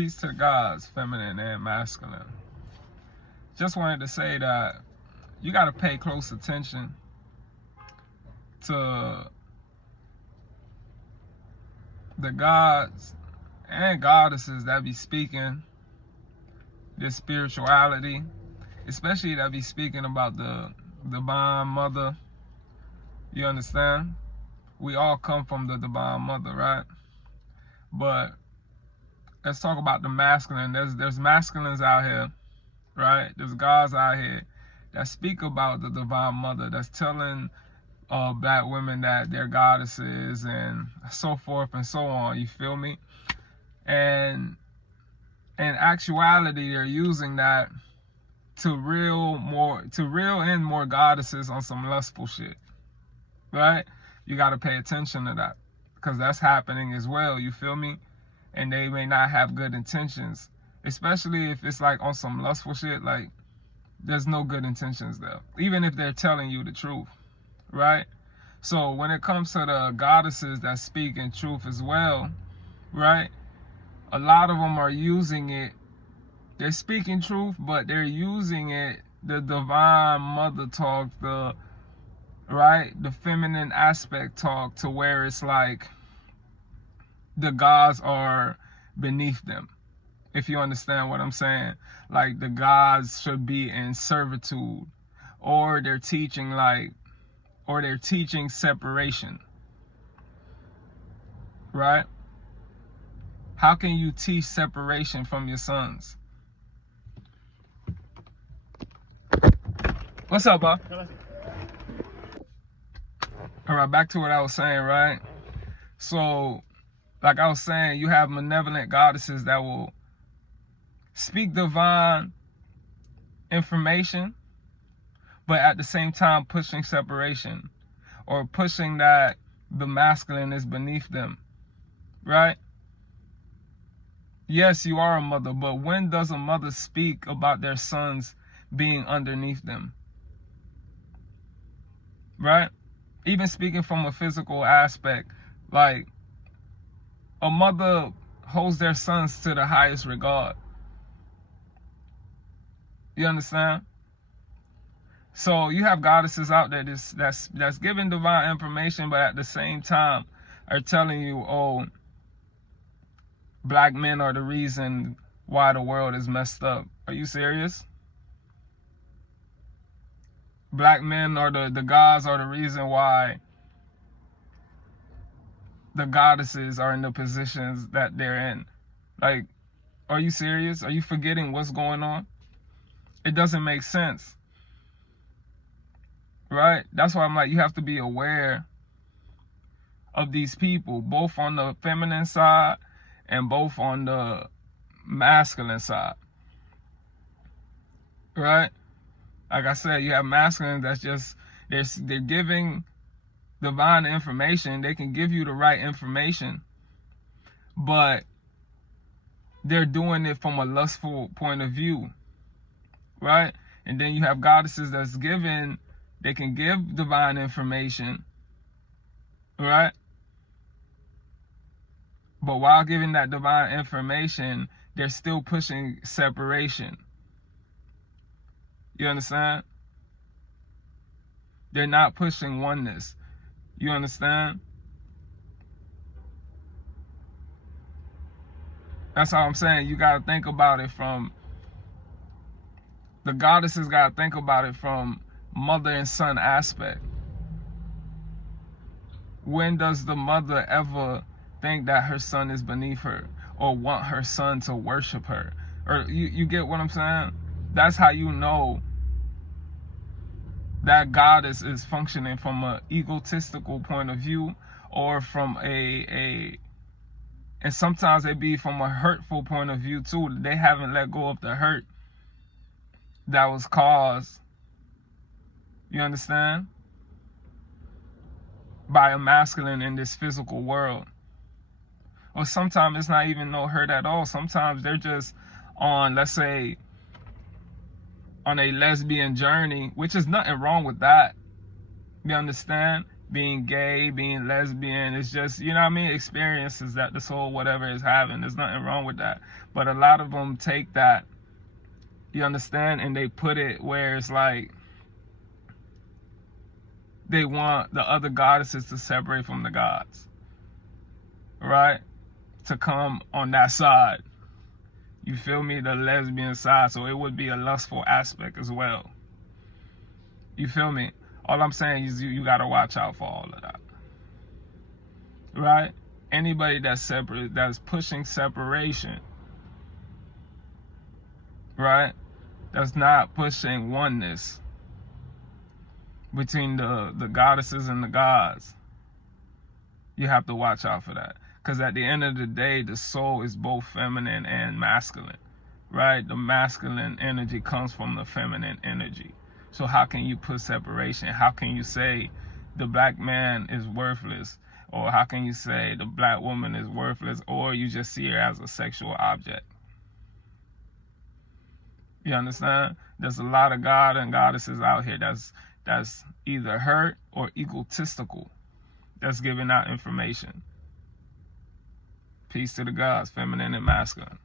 Peace to gods, feminine and masculine. Just wanted to say that you got to pay close attention to the gods and goddesses that be speaking this spirituality, especially that be speaking about the divine mother. You understand? We all come from the divine mother, right? But let's talk about the masculine. There's masculines out here, right? There's gods out here that speak about the divine mother, that's telling black women that they're goddesses and so forth and so on. You feel me? And in actuality, they're using that to reel in more goddesses on some lustful shit, right? You got to pay attention to that, because that's happening as well. You feel me? And they may not have good intentions, especially if it's like on some lustful shit. Like, there's no good intentions there, even if they're telling you the truth, right? So when it comes to the goddesses that speak in truth as well, right, a lot of them are using it. They're speaking truth, but they're using it, the divine mother talk, the feminine aspect talk, to where it's like the gods are beneath them, if you understand what I'm saying. Like, the gods should be in servitude, or they're teaching separation, right? How can you teach separation from your sons? What's up, Bob? All right, back to what I was saying, right? So, like I was saying, you have malevolent goddesses that will speak divine information, but at the same time pushing separation, or pushing that the masculine is beneath them, right? Yes, you are a mother, but when does a mother speak about their sons being underneath them? Right? Even speaking from a physical aspect, like, a mother holds their sons to the highest regard. You understand? So you have goddesses out there that's giving divine information, but at the same time are telling you, oh, black men are the reason why the world is messed up. Are you serious? Black men are the gods are the reason why the goddesses are in the positions that they're in. Like, are you serious? Are you forgetting what's going on? It doesn't make sense, right? That's why I'm like, you have to be aware of these people, both on the feminine side and both on the masculine side, right? Like I said, you have masculine that's just, they're giving divine information. They can give you the right information, but they're doing it from a lustful point of view, right? And then you have goddesses that's giving, they can give divine information, right? But while giving that divine information, they're still pushing separation. You understand? They're not pushing oneness. You understand? That's how I'm saying. You got to think about it from, the goddesses got to think about it from mother and son aspect. When does the mother ever think that her son is beneath her, or want her son to worship her? Or you get what I'm saying? That's how you know that goddess is functioning from an egotistical point of view, or from and sometimes it be from a hurtful point of view too. They haven't let go of the hurt that was caused, you understand, by a masculine in this physical world. Or sometimes it's not even no hurt at all. Sometimes they're just on, let's say, on a lesbian journey, which is nothing wrong with that. You understand? being gay, being lesbian. It's just, you know what I mean, experiences that the soul, whatever, is having. There's nothing wrong with that. But a lot of them take that, you understand, and they put it where it's like they want the other goddesses to separate from the gods, right? To come on that side. You feel me? The lesbian side. So it would be a lustful aspect as well. You feel me? All I'm saying is you got to watch out for all of that. Right? Anybody that's separate, that's pushing separation, right? That's not pushing oneness between the goddesses and the gods. You have to watch out for that. Because at the end of the day, the soul is both feminine and masculine, right? The masculine energy comes from the feminine energy. So how can you put separation? How can you say the black man is worthless? Or how can you say the black woman is worthless? Or you just see her as a sexual object? You understand? There's a lot of God and goddesses out here that's either hurt or egotistical, that's giving out information. Peace to the gods, feminine and masculine.